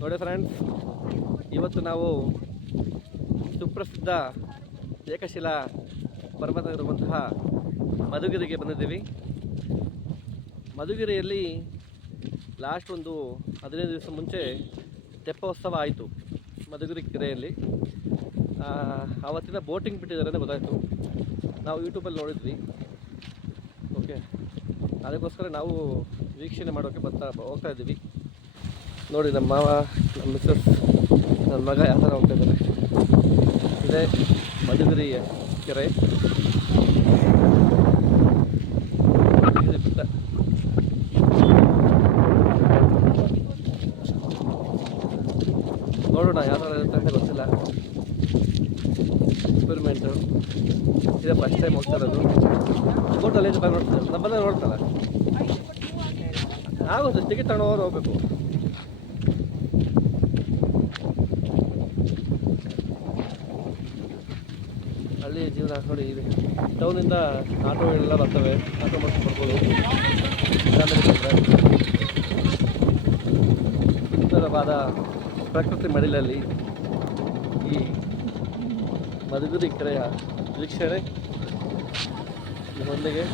ನೋಡಿ ಫ್ರೆಂಡ್ಸ್, ಇವತ್ತು ನಾವು ಸುಪ್ರಸಿದ್ಧ ಏಕಶಿಲಾ ಪರ್ವತ ಇರುವಂತಹ ಮಧುಗಿರಿಗೆ ಬಂದಿದ್ದೀವಿ. ಮಧುಗಿರಿಯಲ್ಲಿ ಲಾಸ್ಟ್ ಒಂದು 15 ದಿವಸ ಮುಂಚೆ ತೆಪ್ಪೋತ್ಸವ ಆಯಿತು ಮಧುಗಿರಿ ಕೆರೆಯಲ್ಲಿ. ಆವತ್ತಿನ ಬೋಟಿಂಗ್ ಬಿಟ್ಟಿದ್ದಾರೆ ಅಂತ ಗೊತ್ತಾಯಿತು. ನಾವು ಯೂಟ್ಯೂಬಲ್ಲಿ ನೋಡಿದ್ವಿ. ಓಕೆ, ಅದಕ್ಕೋಸ್ಕರ ನಾವು ವೀಕ್ಷಣೆ ಮಾಡೋಕ್ಕೆ ಹೋಗ್ತಾ ಇದ್ದೀವಿ. ನೋಡಿ, ನಮ್ಮ ಮಾವ, ನಮ್ಮ ಮಿಸ್ಸಸ್, ನನ್ನ ಮಗ ಯಾವ ಥರ ಹೋಗ್ತಾ ಇದ್ದಾರೆ. ಇದೇ ಮಧುಗಿರಿ ಕೆರೆ. ಬೆಟ್ಟ. ನೋಡೋಣ ಯಾವ ಥರ ಇರುತ್ತೆ ಅಂತ ಗೊತ್ತಿಲ್ಲ. ಎಕ್ಸ್ಪೆರಿಮೆಂಟು ಇದೇ ಫಸ್ಟ್ ಟೈಮ್ ಹೋಗ್ತಾ ಇರೋದು. ಬೋಟಲ್ಲಿ ಇದು ನೋಡ್ತಾರೆ, ನಮ್ಮಲ್ಲೇ ನೋಡ್ತಲ್ಲ ಆಗುತ್ತೆ. ಟಿಕೆಟ್ ತಗೊಂಡು ಹೋಗ್ಬೇಕು. ಹಳ್ಳಿ ಜೀವನ ನೋಡಿ. ಇದೆ ಟೌನಿಂದ ಆಟೋಗಳೆಲ್ಲ ಬರ್ತವೆ, ಆಟೋ ಮಾಡ್ಕೊಂಡು ಬರ್ಬೋದು. ಸುಂದರವಾದ ಪ್ರಕೃತಿ ಮಡಿಲಲ್ಲಿ ಈ ಮಧುಗಿರಿ ಕೆರೆಯ ವೀಕ್ಷಣೆ ಇದರೊಂದಿಗೆ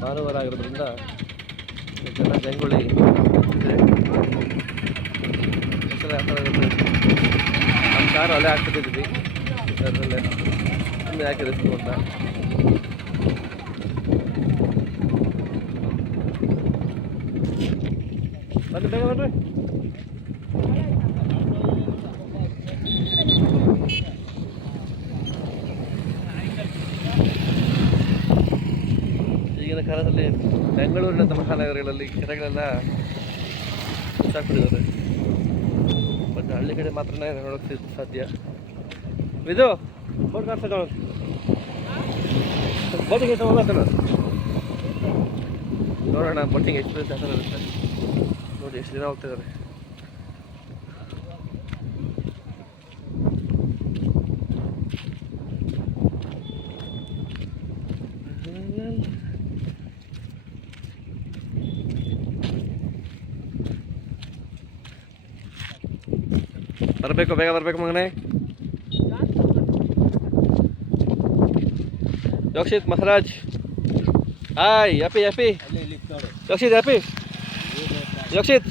ಭಾನುವಾರ ಆಗಿರೋದ್ರಿಂದ ಜನ ಜಂಗುಳಿ ಇದೆ. ನಮ್ಮ ಕಾರು ಅಲ್ಲೇ ಹಾಕ್ತಿದ್ವಿ, ಅದರಲ್ಲೇ ಸುಮ್ಮನೆ ಯಾಕೆ ರಿಸ್ಕ್ ಅಂತ. ಬನ್ನಿ, ಬೇಗ ಬನ್ರಿ. ಈಗಿನ ಕಾಲದಲ್ಲಿ ಬೆಂಗಳೂರಿನಂಥ ಮಹಾನಗರಗಳಲ್ಲಿ ಕೆರೆಗಳೆಲ್ಲ ಮುಚ್ಚಾಕ್ಬಿಟ್ಟಿದ್ದಾರೆ. ಬಟ್ ಹಳ್ಳಿ ಕಡೆ ಮಾತ್ರ ನೋಡೋಕ್ಕೆ ಸಾಧ್ಯ. ಇದು ಬೋಟ್ ಕಾಣಿಸ್ತದೆ, ಬೋಟಿಂಗ್ ನೋಡೋಣ. ಬೋಟಿಂಗ್ ಎಕ್ಸ್ಪೀರಿಯನ್ಸ್ ಯಾವ ಥರ ಇರುತ್ತೆ ನೋಡಿ. ಎಷ್ಟು ದಿನ ಹೋಗ್ತಿದ್ದಾರೆ. ಬರಬೇಕು, ಬೇಗ ಬರಬೇಕು ಮಗನೇ. Yokshith, Masaraj, hi. Happy happy Yokshith, happy Yokshith.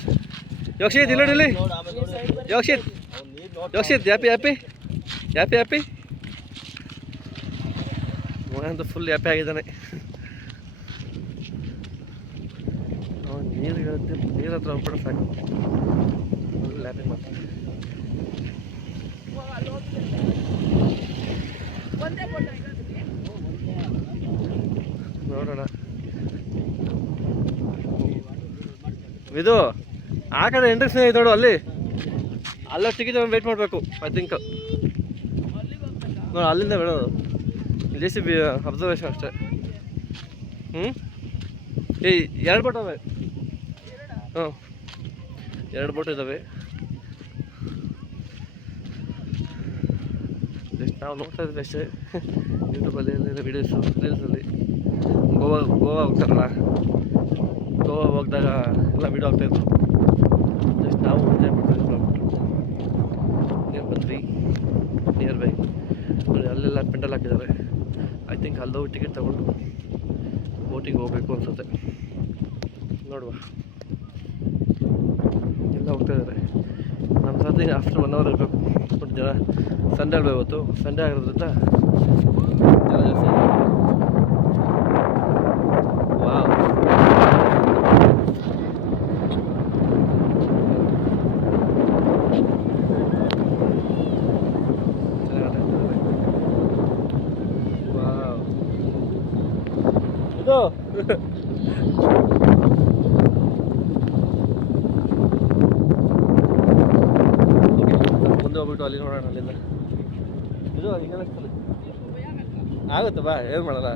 Yokshith ಇಲ್ಲಿ ನೋಡಿ, Yokshith, Yokshith, happy happy happy happy. ಮಗನಂತೂ ಫುಲ್ ಹ್ಯಾಪಿ ಆಗಿದ್ದಾನೆ. ನೀರು ಹತ್ರ ಹೋಗ್ಬಿಟ್ರೆ ಸಾಕು, ಫುಲ್ ಹ್ಯಾಪಿ ಮಾಡ್ತಾನೆ. ನೋಡೋಣ. ಇದು ಆ ಕಡೆ ಎಂಟ್ರೆನ್ಸ್ ಇದೆ ನೋಡು, ಅಲ್ಲ ಟಿಕೆಟ್ ವೇಟ್ ಮಾಡಬೇಕು. ಐ ಥಿಂಕ್ ನೋಡಿ, ಅಲ್ಲಿಂದ ಬಿಡೋದು. JCB ಅಬ್ಸರ್ವೇಷನ್ ಅಷ್ಟೇ. ಈ 2 ಬೋಟ್ ಅವೆ. 2 ಬೋಟ್ ಇದ್ದಾವೆ. ಜಸ್ಟ್ ನಾವು ನೋಡ್ತಾ ಇದ್ವಿ ಅಷ್ಟೇ ಯೂಟ್ಯೂಬಲ್ಲಿ, ವೀಡಿಯೋಸು, ರೀಲ್ಸಲ್ಲಿ. ಗೋವಾ ಹೋಗ್ತಾರಲ್ಲ, ಗೋವಾ ಹೋಗಿದಾಗ ಎಲ್ಲ ವೀಡಿಯೋ ಆಗ್ತಾಯಿದ್ರು. ಜಸ್ಟ್ ನಾವು ಎಂಜಾಯ್ ಮಾಡ್ತಾಯಿದ್ವಿ. ನೀವು ಬಂದ್ವಿ ನಿಯರ್ ಬೈ ನೋಡಿ, ಅಲ್ಲೆಲ್ಲ ಪೆಂಡಲ್ ಹಾಕಿದ್ದಾರೆ. ಐ ಥಿಂಕ್ ಅಲ್ಲೋಗಿ ಟಿಕೆಟ್ ತೊಗೊಂಡು ಬೋಟಿಂಗ್ ಹೋಗಬೇಕು ಅನ್ಸುತ್ತೆ. ನೋಡುವ, ಎಲ್ಲ ಹೋಗ್ತಾ ಇದ್ದಾರೆ. ನಮ್ಮ ಸರ್ತಿ ಆಫ್ಟರ್ 1 ಅವರ್ ಇರಬೇಕು. ಬಟ್ ಜನ ಸಂಡೇ ಅಲ್ವ ಇವತ್ತು, ಸಂಡೇ ಆಗಿರೋದ್ರಿಂದ ಜನ ಜಾಸ್ತಿ. Wow, wow. ಇದು ಮುಂದೆ ಹೋಗ್ಬಿಟ್ಟು ಅಲ್ಲಿ ನೋಡೋಣ. ಅಲ್ಲಿಂದ ಇದು ಹಿಂಗೆ ಆಗುತ್ತೆ. ಬಾ, ಏನು ಮಾಡಲ್ಲ.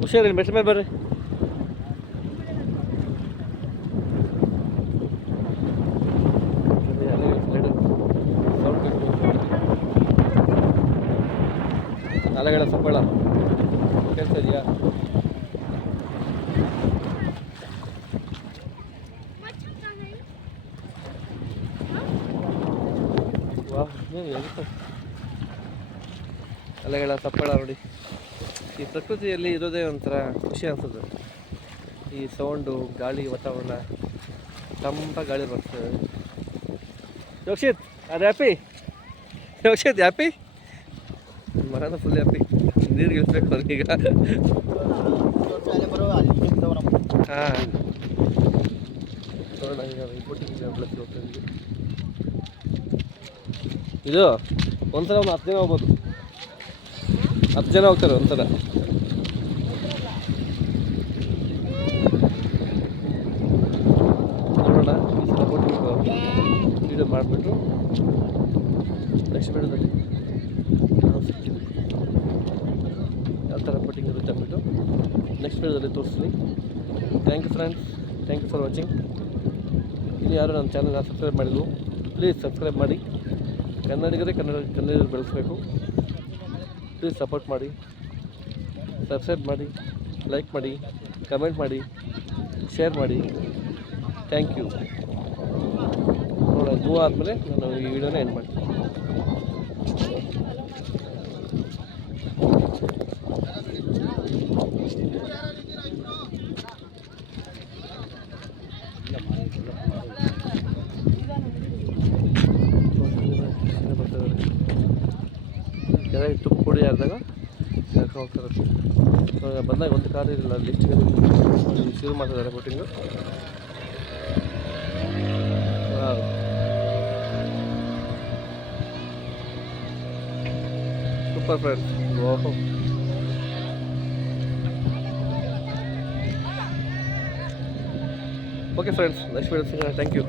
ಹುಷಾರಿ, ಮೆಟ್ಲ ಮೇಲೆ ಬರ್ರಿ. ಅಲೆಗಳ ಸಪ್ಪಳ ಕೇಳ್ತಾ ಇದೆಯಾ? ವಾಹ್ ಅಲೆಗಳ ಸಪ್ಪಳ ನೋಡಿ. ಈ ಪ್ರಕೃತಿಯಲ್ಲಿ ಇರೋದೇ ಒಂಥರ ಖುಷಿ ಅನಿಸುತ್ತೆ. ಈ ಸೌಂಡು, ಗಾಳಿ, ವಾತಾವರಣ, ತಂಪ ಗಾಳಿ ಬರ್ತದೆ. ಯೋಕ್ಷಿತ್ ಅದು ಹ್ಯಾಪಿ? ಯೋಕ್ಷಿತ್ ಹ್ಯಾಪಿ? ಮಗನ ಫುಲ್ ಹ್ಯಾಪಿ. ನೀರು ಇಳಿಸ್ಬೇಕು ಅವನಿಗೆ. ಹಾಂ ನೋಡೋಣ ಈಗ ಇದು ಒಂದ್ಸಲ ಒಂದು 10 ಜನ ಹೋಗ್ಬೋದು. 10 ಜನ ಹೋಗ್ತಾರೆ ಒಂದ್ಸಲ. ನೋಡೋಣ ಈ ಸಲ ಕೊಟ್ಬಿಟ್ಟು ವೀಡಿಯೋ ಮಾಡಿಬಿಟ್ಟು ನೆಕ್ಸ್ಟ್ ವೀಡಿಯೋದಲ್ಲಿ ನಾವು ಸಿಗ್ತೀವಿ. ಯಾವ ಥರ ಬೋಟಿಂಗ್ ಇರುತ್ತೆ ಅಂದ್ಬಿಟ್ಟು ನೆಕ್ಸ್ಟ್ ವೀಡಿಯೋದಲ್ಲಿ ತೋರಿಸ್ತೀನಿ. Thank you friends, thank you for watching. ಇನ್ನು ಯಾರು ನನ್ನ ಚಾನಲ್ನ ಸಬ್ಸ್ಕ್ರೈಬ್ ಮಾಡಿದ್ವು ಪ್ಲೀಸ್ ಸಬ್ಸ್ಕ್ರೈಬ್ ಮಾಡಿ. ಕನ್ನಡಿಗರೇ ಕನ್ನಡಿಗರು ಬೆಳೆಸಬೇಕು. ಪ್ಲೀಸ್ ಸಪೋರ್ಟ್ ಮಾಡಿ, ಸಬ್ಸ್ಕ್ರೈಬ್ ಮಾಡಿ, ಲೈಕ್ ಮಾಡಿ, ಕಮೆಂಟ್ ಮಾಡಿ, ಶೇರ್ ಮಾಡಿ. Thank you. ನೋಡೋಣ ಗೋವಾ ಆದಮೇಲೆ ನಾನು ಈ ವಿಡಿಯೋನ ಎಂಡ್ ಮಾಡ್ತೀನಿ. ಕೆಳಗೆ ತುಪ್ಪ ಪುಡಿ ಆದಾಗ ಹೋಗ್ತಾರೆ. ಬಂದಾಗ ಒಂದು ಕಾರ್ ಇರಲಿಲ್ಲ, ಲಿಸ್ಟಿಗೆ ಶುರು ಮಾಡ್ತಿದ್ದಾರೆ ಬೋಟಿಂಗು. Super friends. ಓಹೋ ಓಕೆ ಫ್ರೆಂಡ್ಸ್, ನೆಕ್ಸ್ಟ್ ವೀಡಿಯೋ ಸಿಗೋಣ. Thank you.